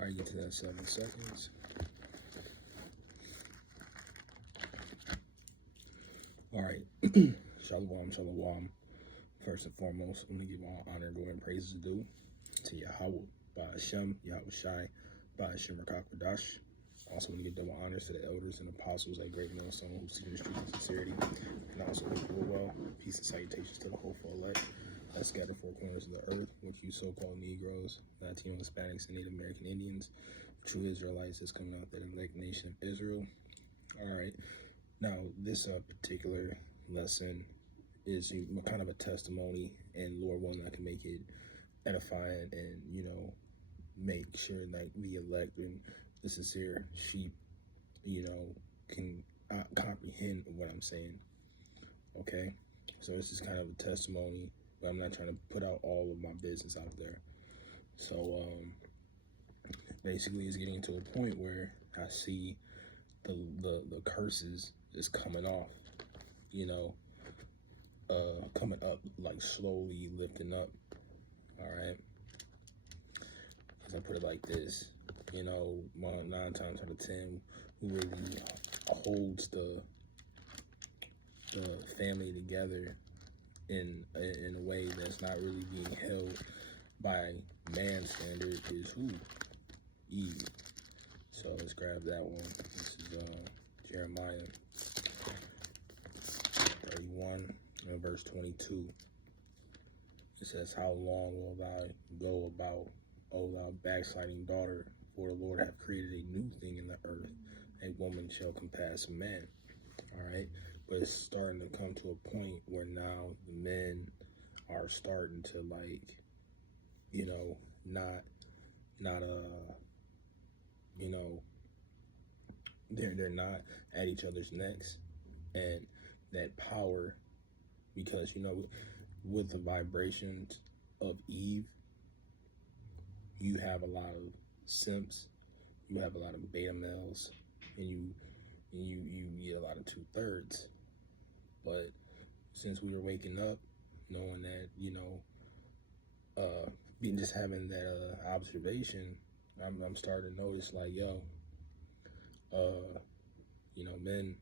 All right, get to that 7 seconds. All right, shalom, shalom. First and foremost, I'm going to give all honor, glory, and praises due to Yahweh, Ba'ashem, Yahweh Shai, Ba'ashem Rakakwadash. Also, want to give double honors to the elders and apostles at Great Millstone who seek the truth and sincerity, and also wish well. Peace and salutations to the hopeful elect that scattered four corners of the earth, which you so-called Negroes, Latino, Hispanics, and Native American Indians, true Israelites that's coming out that elect nation of Israel. All right, now this particular lesson is kind of a testimony, and Lord willing, I can make it edifying and make sure that the elect and the sincere sheep can comprehend what I'm saying. Okay, so this is kind of a testimony, but I'm not trying to put out all of my business out there. So basically it's getting to a point where I see the curses is coming off, coming up, like slowly lifting up. All right, as I put it like this, 9 times out of 10, who really holds the family together in a way that's not really being held by man's standard is who? Eve. So let's grab that one. This is Jeremiah 31 and verse 22. It says, "How long will thou go about, O thou backsliding daughter? For the Lord hath created a new thing in the earth. A woman shall compass a man." All right, but it's starting to come to a point where now the men are starting to they're not at each other's necks, and that power, because with the vibrations of Eve, you have a lot of simps, you have a lot of beta males, and you get a lot of 2/3. But since we were waking up, knowing that just having that observation, I'm starting to notice men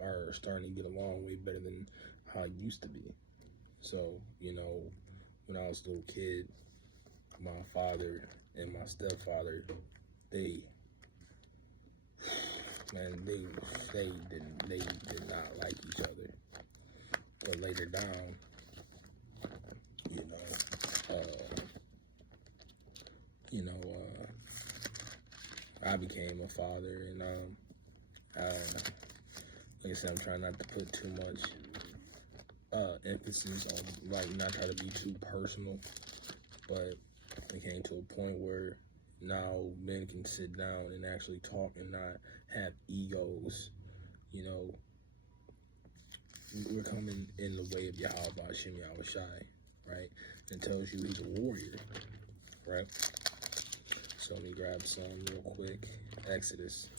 are starting to get along way better than how it used to be. So when I was a little kid, my father and my stepfather, they did not like each other. But later down, I became a father, and like I said, I'm trying not to put too much emphasis on, not try to be too personal, but it came to a point where now men can sit down and actually talk and not have egos. We're coming in the way of Yahweh Hashem Yahweh Shai, right? It tells you he's a warrior, right? So let me grab some real quick. Exodus.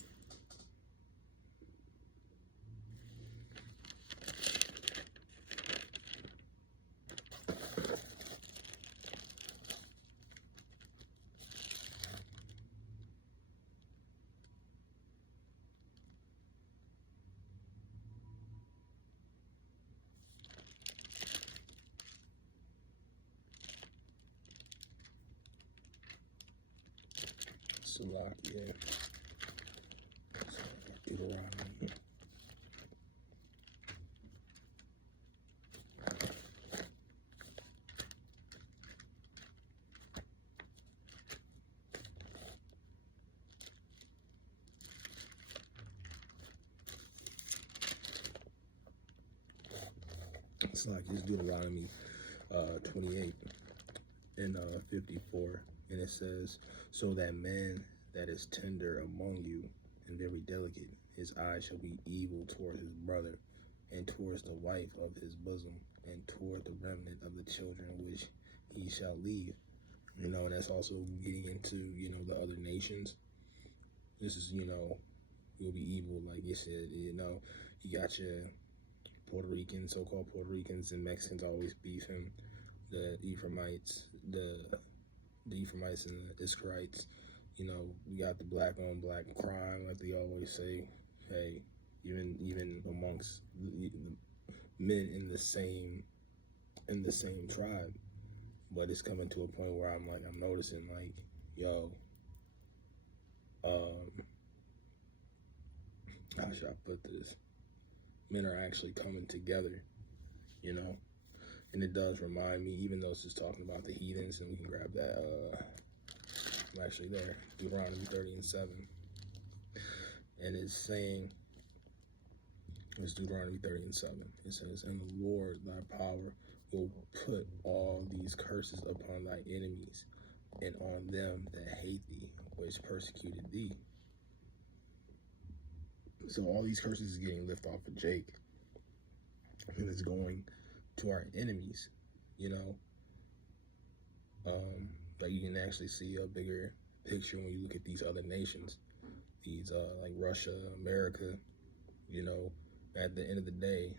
Salakia. Deuteronomy. It's Deuteronomy 28 and 54, and it says, "So that man that is tender among you and very delicate, his eye shall be evil toward his brother, and towards the wife of his bosom, and toward the remnant of the children which he shall leave." And that's also getting into the other nations. This is you'll be evil, like you said. You got your Puerto Ricans, so-called Puerto Ricans, and Mexicans always beefing. The Ephraimites and the Iskarites, You know, we got the black on black crime, like they always say. Hey, even amongst men in the same tribe. But it's coming to a point where I'm noticing like, yo, how should I put this? Men are actually coming together, you know? And it does remind me, even though it's just talking about the heathens, and we can grab that, I'm actually there, Deuteronomy 30:7. And it's saying, it's Deuteronomy 30:7. It says, and the Lord thy power will put all these curses upon thy enemies and on them that hate thee, which persecuted thee. So all these curses is getting lifted off of Jake, and it's going to our enemies, you know. But you can actually see a bigger picture when you look at these other nations, these like Russia, America, you know. At the end of the day,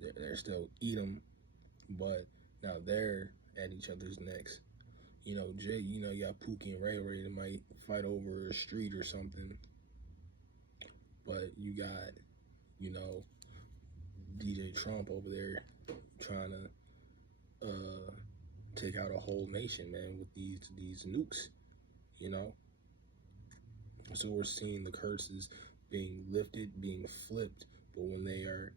they're still Edom, but now they're at each other's necks. You know, Jake, you know, you got Pookie and Ray Ray that might fight over a street or something. But you got, you know, DJ Trump over there trying to take out a whole nation, man, with these nukes, you know. So we're seeing the curses being lifted, being flipped, but when they are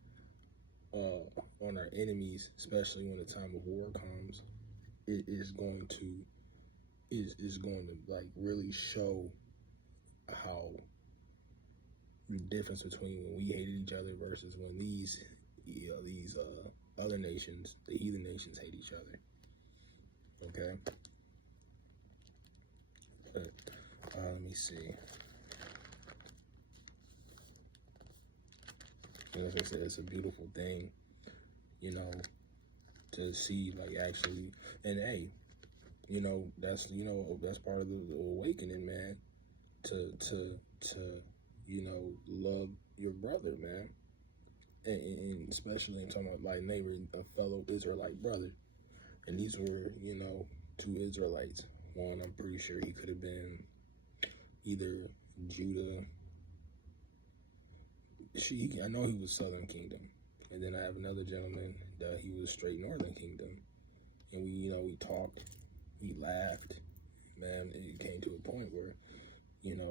on our enemies, especially when the time of war comes, it is going to like really show how the difference between when we hated each other versus when these other nations, the heathen nations, hate each other. Okay. But let me see. Like I said, it's a beautiful thing, you know, to see, like, actually, and hey, you know, that's part of the awakening, man, to you know, love your brother, man, and especially in talking about like neighbor, a fellow Israelite brother, and these were, you know, two Israelites. One, I'm pretty sure he could have been either Judah. I know he was Southern Kingdom, and then I have another gentleman that he was straight Northern Kingdom, and we talked, we laughed, man. It came to a point where, you know,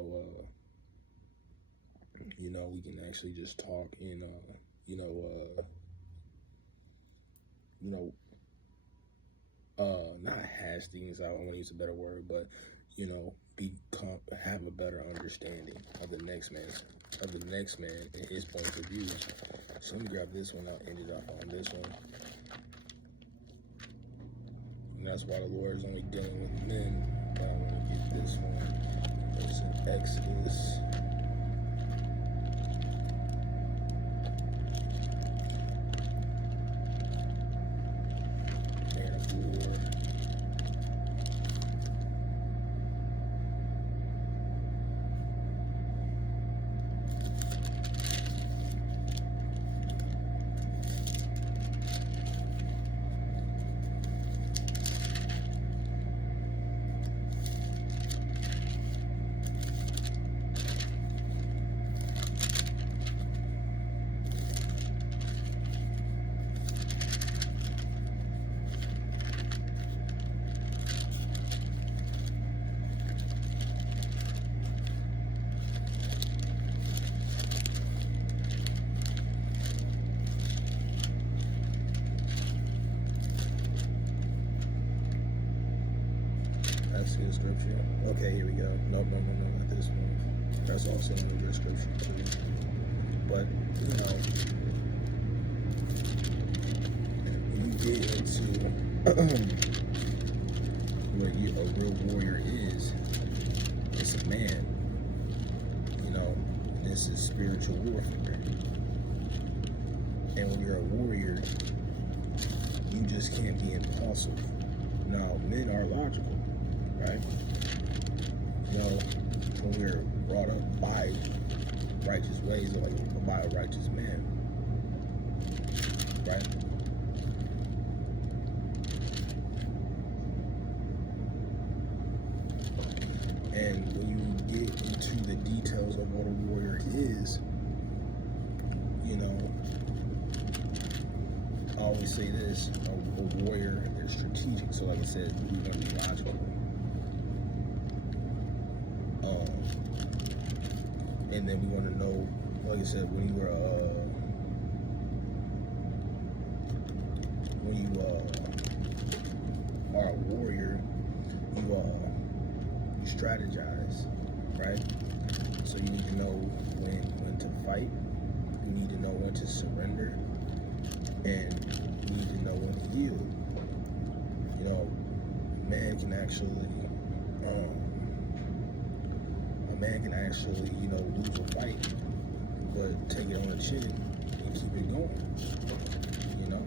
we can actually just talk and, not hash things out. I want to use a better word, but, you know, have a better understanding of the next man and his point of view. So let me grab this one. I'll end it off on this one. And that's why the Lord is only dealing with men. But I want to get this one. It's in Exodus. Good scripture. Okay, here we go. No, not this one. That's also a good scripture too. But, you know, when you get into what a real warrior is, it's a man, you know, and this is spiritual warfare. And when you're a warrior, you just can't be impulsive. Now, men are logical. Right? You know, when we're brought up by righteous ways, or like by a righteous man, right? And when you get into the details of what a warrior is, you know, I always say this, a warrior is strategic. So like I said, we want to be logical. And then we want to know, like I said, when you are a warrior, you strategize, right? So you need to know when to fight. You need to know when to surrender, and you need to know when to yield. You know, man can actually, you know, lose a fight, but take it on the chin and keep it going. You know,